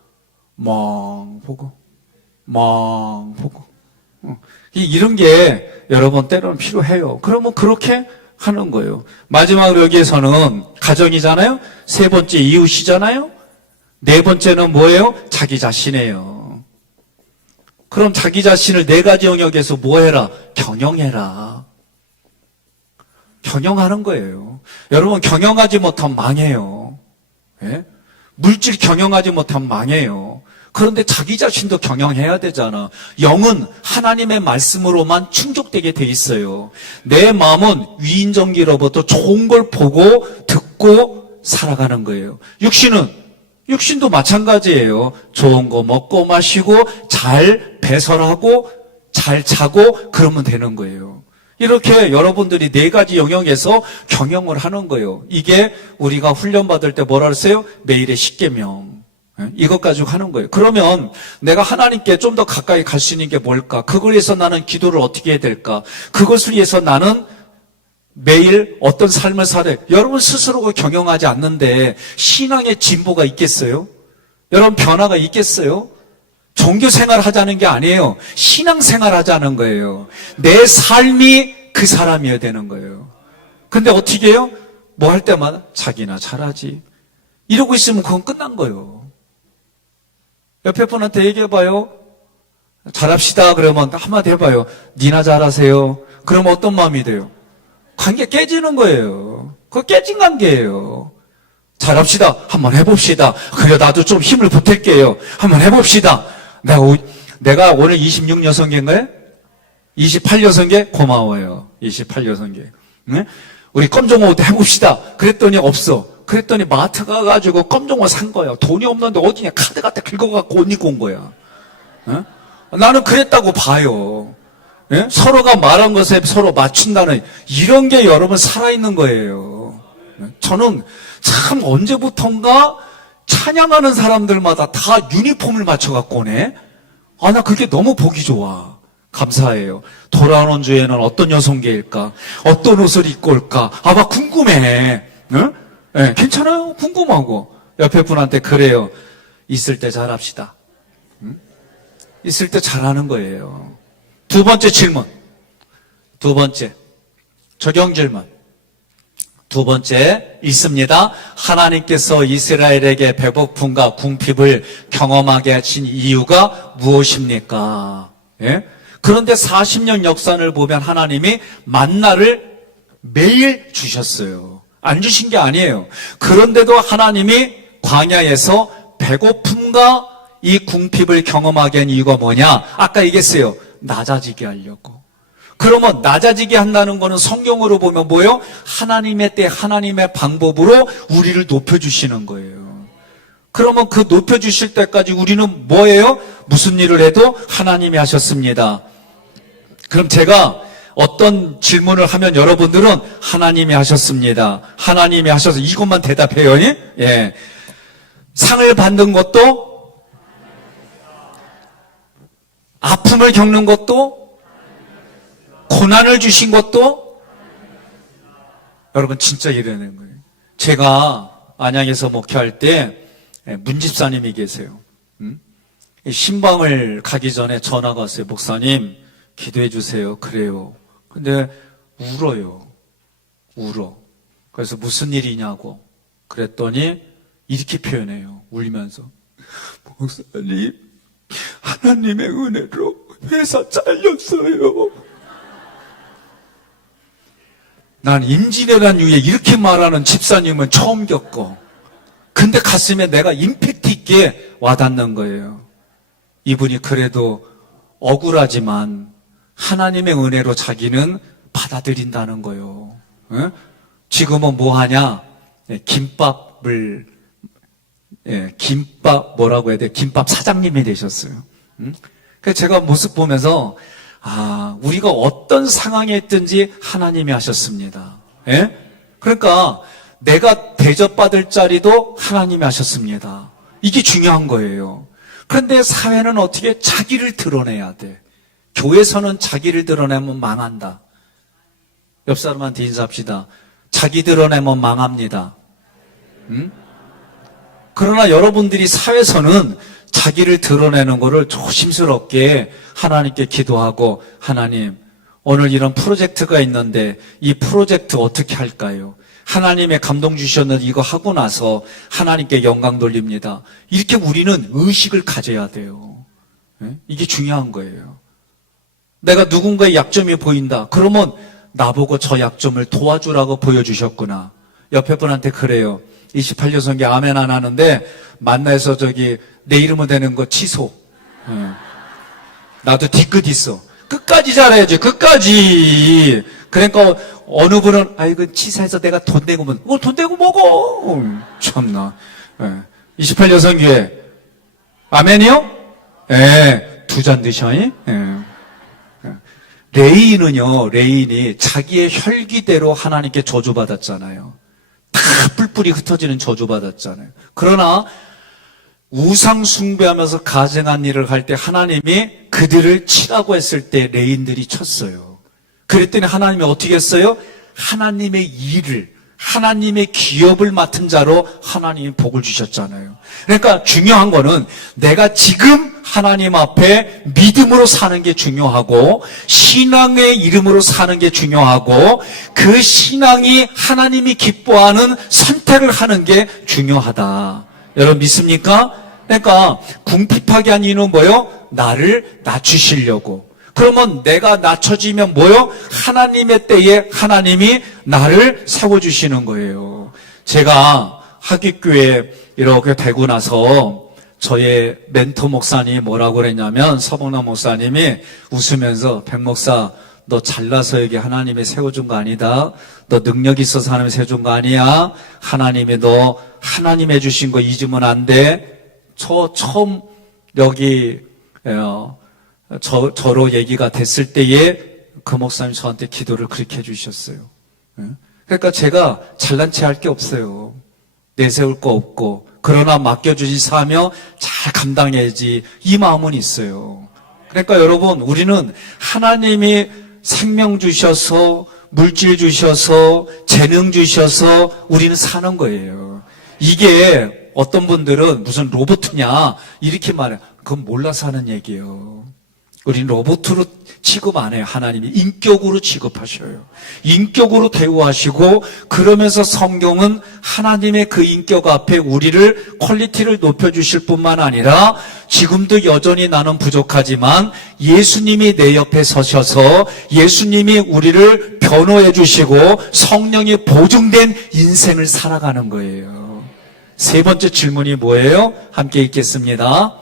이런 게 여러분 때로는 필요해요. 그러면 그렇게 하는 거예요. 마지막으로 여기에서는 가정이잖아요. 세 번째 이웃이잖아요. 네 번째는 뭐예요? 자기 자신이에요. 그럼 자기 자신을 네 가지 영역에서 뭐 해라? 경영해라. 경영하는 거예요. 여러분 경영하지 못하면 망해요. 예? 물질 경영하지 못하면 망해요. 그런데 자기 자신도 경영해야 되잖아. 영은 하나님의 말씀으로만 충족되게 돼 있어요. 내 마음은 위인전기로부터 좋은 걸 보고 듣고 살아가는 거예요. 육신도 마찬가지예요. 좋은 거 먹고 마시고 잘 배설하고 잘 자고 그러면 되는 거예요. 이렇게 여러분들이 네 가지 영역에서 경영을 하는 거예요. 이게 우리가 훈련받을 때 뭐라 그랬어요? 매일의 십계명. 이것 가지고 하는 거예요. 그러면 내가 하나님께 좀 더 가까이 갈 수 있는 게 뭘까? 그걸 위해서 나는 기도를 어떻게 해야 될까? 그것을 위해서 나는 매일 어떤 삶을 살아야 돼? 여러분 스스로가 경영하지 않는데 신앙의 진보가 있겠어요? 여러분 변화가 있겠어요? 종교 생활 하자는 게 아니에요. 신앙 생활 하자는 거예요. 내 삶이 그 사람이어야 되는 거예요. 근데 어떻게 해요? 뭐 할 때마다 자기나 잘하지. 이러고 있으면 그건 끝난 거예요. 옆에 분한테 얘기해봐요. 잘합시다. 그러면 한마디 해봐요. 니나 잘하세요. 그러면 어떤 마음이 돼요? 관계 깨지는 거예요. 그거 깨진 관계예요. 잘합시다. 한번 해봅시다. 그래 나도 좀 힘을 보탤게요. 한번 해봅시다. 내가 오늘 26여성계인가요? 28여성계? 고마워요. 28여성계. 네? 우리 껌종어 해봅시다. 그랬더니 없어. 그랬더니 마트 가가지고 껌종어 산 거야. 돈이 없는데 어디냐. 카드 갖다 긁어갖고 옷 입고 온 거야. 네? 나는 그랬다고 봐요. 네? 서로가 말한 것에 서로 맞춘다는 이런 게 여러분 살아있는 거예요. 저는 참 언제부턴가 찬양하는 사람들마다 다 유니폼을 맞춰갖고 오네. 나 그게 너무 보기 좋아. 감사해요. 돌아오는 주에는 어떤 여성계일까? 어떤 옷을 입고 올까? 막 궁금해. 응? 네, 괜찮아요. 궁금하고. 옆에 분한테 그래요. 있을 때 잘합시다. 응? 있을 때 잘하는 거예요. 두 번째 질문. 두 번째. 적용 질문. 두 번째 있습니다. 하나님께서 이스라엘에게 배고픔과 궁핍을 경험하게 하신 이유가 무엇입니까? 예? 그런데 40년 역사를 보면 하나님이 만나를 매일 주셨어요. 안 주신 게 아니에요. 그런데도 하나님이 광야에서 배고픔과 이 궁핍을 경험하게 한 이유가 뭐냐? 아까 얘기했어요. 낮아지게 하려고. 그러면 낮아지게 한다는 거는 성경으로 보면 뭐예요? 하나님의 때 하나님의 방법으로 우리를 높여주시는 거예요. 그러면 그 높여주실 때까지 우리는 뭐예요? 무슨 일을 해도 하나님이 하셨습니다. 그럼 제가 어떤 질문을 하면 여러분들은 하나님이 하셨습니다. 하나님이 하셔서 이것만 대답해요. 예. 상을 받는 것도 아픔을 겪는 것도 고난을 주신 것도 여러분 진짜 이러는 거예요. 제가 안양에서 목회할 때 문집사님이 계세요. 신방을 가기 전에 전화가 왔어요. 목사님 기도해 주세요. 그래요. 근데 울어요. 울어. 그래서 무슨 일이냐고 그랬더니 이렇게 표현해요. 울면서 목사님 하나님의 은혜로 회사 잘렸어요. 난 임진왜란 이후에 이렇게 말하는 집사님은 처음 겪어. 근데 가슴에 내가 임팩트 있게 와닿는 거예요. 이분이 그래도 억울하지만 하나님의 은혜로 자기는 받아들인다는 거예요. 예? 지금은 뭐 하냐? 김밥을 김밥 뭐라고 해야 돼? 김밥 사장님이 되셨어요. 그래서 제가 모습 보면서 우리가 어떤 상황에 있든지 하나님이 하셨습니다. 예? 그러니까 내가 대접받을 자리도 하나님이 하셨습니다. 이게 중요한 거예요. 그런데 사회는 어떻게 자기를 드러내야 돼. 교회에서는 자기를 드러내면 망한다. 옆 사람한테 인사합시다. 자기 드러내면 망합니다. 그러나 여러분들이 사회에서는 자기를 드러내는 것을 조심스럽게 하나님께 기도하고 하나님 오늘 이런 프로젝트가 있는데 이 프로젝트 어떻게 할까요? 하나님의 감동 주셨는데 이거 하고 나서 하나님께 영광 돌립니다. 이렇게 우리는 의식을 가져야 돼요. 이게 중요한 거예요. 내가 누군가의 약점이 보인다. 그러면 나보고 저 약점을 도와주라고 보여주셨구나. 옆에 분한테 그래요. 28여성계 아멘 안 하는데 만나서 내 이름으로 되는 거 취소. 나도 뒤끝 있어. 끝까지 잘해야지, 끝까지. 그러니까 어느 분은, 이거 치사해서 내가 돈 내고 돈 내고 먹어. 참나. 28 여성교회. 아멘이요? 예, 2잔 드셔. 예. 레인이 자기의 혈기대로 하나님께 저주받았잖아요. 다 뿔뿔이 흩어지는 저주받았잖아요. 그러나 우상 숭배하면서 가증한 일을 할 때 하나님이 그들을 치라고 했을 때 레인들이 쳤어요. 그랬더니 하나님이 어떻게 했어요? 하나님의 일을, 하나님의 기업을 맡은 자로 하나님이 복을 주셨잖아요. 그러니까 중요한 거는 내가 지금 하나님 앞에 믿음으로 사는 게 중요하고 신앙의 이름으로 사는 게 중요하고 그 신앙이 하나님이 기뻐하는 선택을 하는 게 중요하다. 여러분 믿습니까? 그러니까 궁핍하게 한 이유는 뭐요? 나를 낮추시려고. 그러면 내가 낮춰지면 뭐요? 하나님의 때에 하나님이 나를 세워주시는 거예요. 제가 하객교회 이렇게 되고 나서 저의 멘토 목사님이 뭐라고 그랬냐면 서봉남 목사님이 웃으면서 백 목사 너 잘나서 여기 하나님이 세워준 거 아니다. 너 능력 있어서 하나님이 세워준 거 아니야. 하나님이 너 하나님 해주신 거 잊으면 안 돼. 처음 여기 저로 얘기가 됐을 때에 그 목사님 저한테 기도를 그렇게 해주셨어요. 그러니까 제가 잘난 체 할 게 없어요. 내세울 거 없고 그러나 맡겨주신 사명 잘 감당해야지 이 마음은 있어요. 그러니까 여러분 우리는 하나님이 생명 주셔서 물질 주셔서 재능 주셔서 우리는 사는 거예요. 이게 어떤 분들은 무슨 로봇이냐 이렇게 말해요. 그건 몰라서 하는 얘기예요. 우리는 로봇으로 취급 안 해요. 하나님이 인격으로 취급하셔요. 인격으로 대우하시고 그러면서 성경은 하나님의 그 인격 앞에 우리를 퀄리티를 높여주실 뿐만 아니라 지금도 여전히 나는 부족하지만 예수님이 내 옆에 서셔서 예수님이 우리를 변호해 주시고 성령이 보증된 인생을 살아가는 거예요. 세 번째 질문이 뭐예요? 함께 읽겠습니다.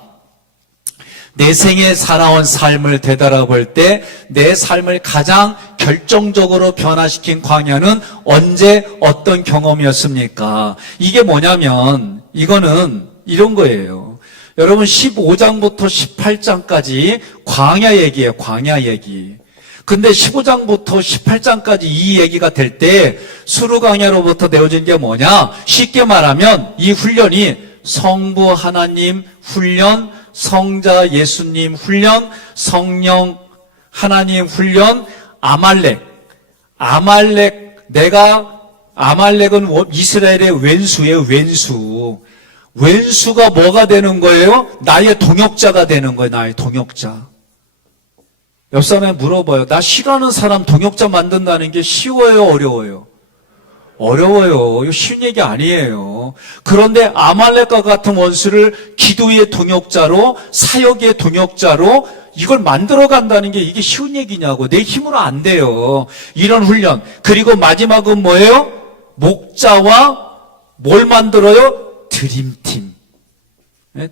내 생에 살아온 삶을 되돌아볼 때 내 삶을 가장 결정적으로 변화시킨 광야는 언제 어떤 경험이었습니까? 이게 뭐냐면 이거는 이런 거예요. 여러분 15장부터 18장까지 광야 얘기예요. 광야 얘기. 근데 15장부터 18장까지 이 얘기가 될 때 수르광야로부터 내어진 게 뭐냐? 쉽게 말하면 이 훈련이 성부 하나님 훈련, 성자 예수님 훈련, 성령 하나님 훈련, 아말렉은 이스라엘의 왼수예요. 왼수가 뭐가 되는 거예요? 나의 동역자가 되는 거예요. 나의 동역자. 옆 사람에 물어봐요. 나 싫어하는 사람 동역자 만든다는 게 쉬워요? 어려워요? 어려워요. 이거 쉬운 얘기 아니에요. 그런데 아말렉과 같은 원수를 기도의 동역자로, 사역의 동역자로 이걸 만들어 간다는 게 이게 쉬운 얘기냐고. 내 힘으로 안 돼요. 이런 훈련. 그리고 마지막은 뭐예요? 목자와 뭘 만들어요? 드림팀.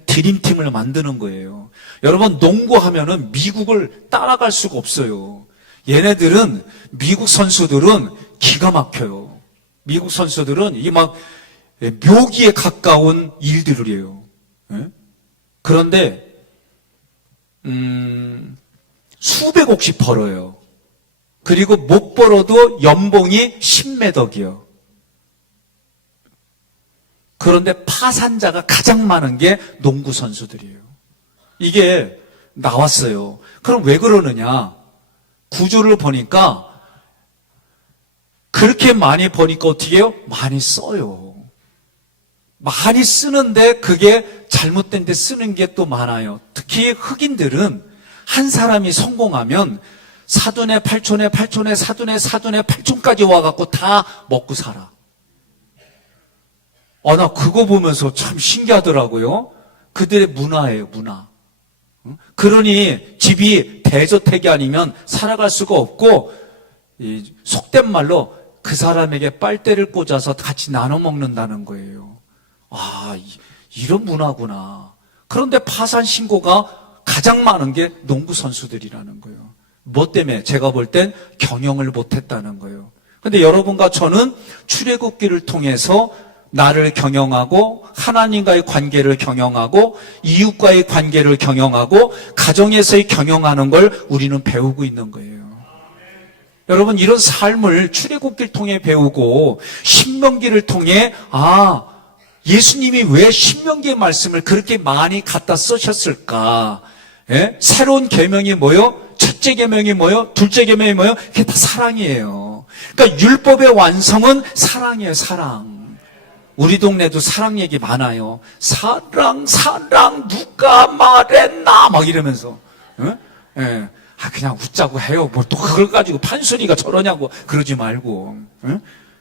드림팀을 만드는 거예요. 여러분 농구하면은 미국을 따라갈 수가 없어요. 얘네들은 미국 선수들은 기가 막혀요. 미국 선수들은 이게 막 묘기에 가까운 일들이에요. 그런데 수백억씩 벌어요. 그리고 못 벌어도 연봉이 10매덕이요. 그런데 파산자가 가장 많은 게 농구 선수들이에요. 이게 나왔어요. 그럼 왜 그러느냐? 구조를 보니까 그렇게 많이 버니까 어떻게 해요? 많이 써요. 많이 쓰는데 그게 잘못된 데 쓰는 게 또 많아요. 특히 흑인들은 한 사람이 성공하면 사돈의 팔촌의 팔촌의 사돈의 사돈의 팔촌까지 와갖고 다 먹고 살아. 나 그거 보면서 참 신기하더라고요. 그들의 문화예요, 문화. 그러니 집이 대저택이 아니면 살아갈 수가 없고, 속된 말로 그 사람에게 빨대를 꽂아서 같이 나눠 먹는다는 거예요. 이런 문화구나. 그런데 파산 신고가 가장 많은 게 농구 선수들이라는 거예요. 뭐 때문에? 제가 볼 땐 경영을 못했다는 거예요. 근데 여러분과 저는 출애굽기를 통해서 나를 경영하고 하나님과의 관계를 경영하고 이웃과의 관계를 경영하고 가정에서의 경영하는 걸 우리는 배우고 있는 거예요. 여러분, 이런 삶을 출애굽기를 통해 배우고 신명기를 통해 예수님이 왜 신명기의 말씀을 그렇게 많이 갖다 쓰셨을까? 예? 새로운 계명이 뭐요? 첫째 계명이 뭐요? 둘째 계명이 뭐요? 그게 다 사랑이에요. 그러니까 율법의 완성은 사랑이에요. 사랑. 우리 동네도 사랑 얘기 많아요. 사랑 누가 말했나 막 이러면서. 예? 그냥 웃자고 해요. 뭐 또 그걸 가지고 판소리가 저러냐고 그러지 말고.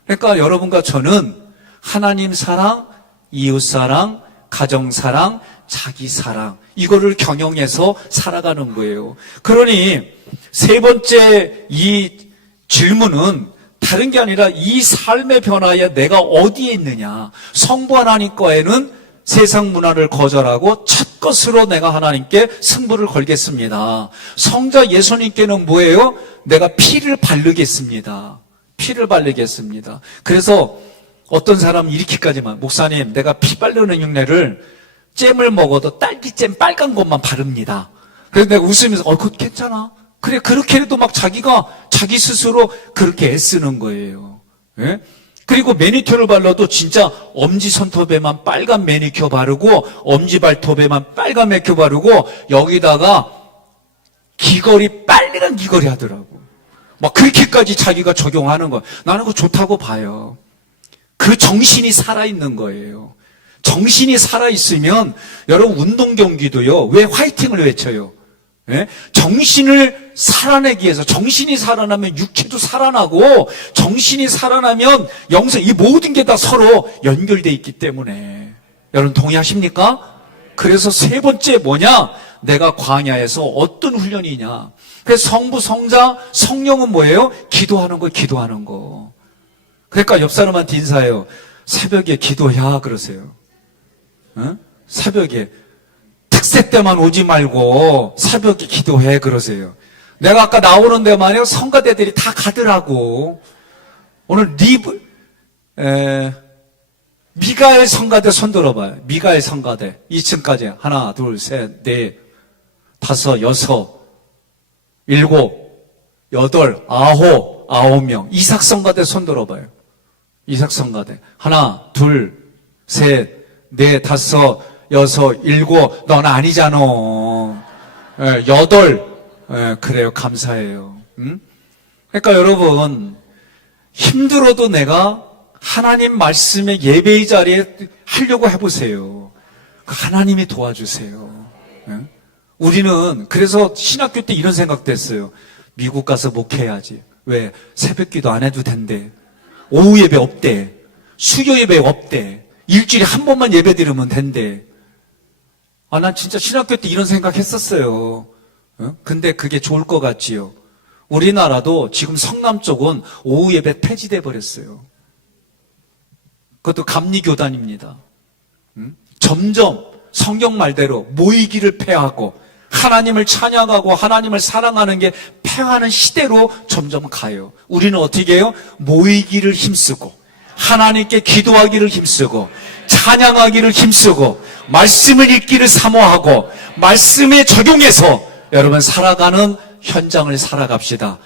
그러니까 여러분과 저는 하나님 사랑, 이웃 사랑, 가정 사랑, 자기 사랑, 이거를 경영해서 살아가는 거예요. 그러니 세 번째 이 질문은 다른 게 아니라 이 삶의 변화에 내가 어디에 있느냐. 성부 하나님과에는 세상 문화를 거절하고 첫 것으로 내가 하나님께 승부를 걸겠습니다. 성자 예수님께는 뭐예요? 내가 피를 바르겠습니다. 피를 바르겠습니다. 그래서 어떤 사람은 이렇게까지만, 목사님, 내가 피 바르는 흉내를 잼을 먹어도 딸기잼 빨간 것만 바릅니다. 그래서 내가 웃으면서 그거 괜찮아. 그래, 그렇게 해도 막 자기가 자기 스스로 그렇게 애쓰는 거예요. 예? 그리고 매니큐어를 발라도 진짜 엄지손톱에만 빨간 매니큐어 바르고 엄지발톱에만 빨간 매니큐어 바르고 여기다가 귀걸이 빨간 귀걸이 하더라고. 막 그렇게까지 자기가 적용하는 거야. 나는 그거 좋다고 봐요. 그 정신이 살아있는 거예요. 정신이 살아있으면 여러분 운동 경기도요. 왜 화이팅을 외쳐요? 예? 정신을 살아내기 위해서, 정신이 살아나면 육체도 살아나고 정신이 살아나면 영성, 이 모든 게 다 서로 연결되어 있기 때문에. 여러분 동의하십니까? 그래서 세 번째 뭐냐? 내가 광야에서 어떤 훈련이냐? 그래서 성부, 성자, 성령은 뭐예요? 기도하는 거, 기도하는 거. 그러니까 옆 사람한테 인사해요. 새벽에 기도야 그러세요. 어? 새벽에 특세 때만 오지 말고 새벽에 기도해 그러세요. 내가 아까 나오는 데만요 성가대들이 다 가더라고. 오늘 미가엘 성가대 손 들어봐요. 미가엘 성가대 2층까지 하나 둘 셋 넷 다섯 여섯 일곱 여덟 아홉 명. 이삭 성가대 손 들어봐요. 이삭 성가대 하나 둘 셋 넷 다섯 여섯 일곱. 넌 아니잖아. 여덟. 그래요. 감사해요. 그러니까 여러분 힘들어도 내가 하나님 말씀의 예배의 자리에 하려고 해보세요. 하나님이 도와주세요. 우리는 그래서 신학교 때 이런 생각도 했어요. 미국 가서 목회해야지. 왜? 새벽기도 안 해도 된대. 오후 예배 없대. 수요 예배 없대. 일주일에 한 번만 예배 드리면 된대. 난 진짜 신학교 때 이런 생각 했었어요. 근데 그게 좋을 것 같지요. 우리나라도 지금 성남 쪽은 오후 예배 폐지돼 버렸어요. 그것도 감리교단입니다. 점점 성경 말대로 모이기를 폐하고 하나님을 찬양하고 하나님을 사랑하는 게 폐하는 시대로 점점 가요. 우리는 어떻게 해요? 모이기를 힘쓰고 하나님께 기도하기를 힘쓰고 찬양하기를 힘쓰고 말씀을 읽기를 사모하고 말씀에 적용해서 여러분 살아가는 현장을 살아갑시다.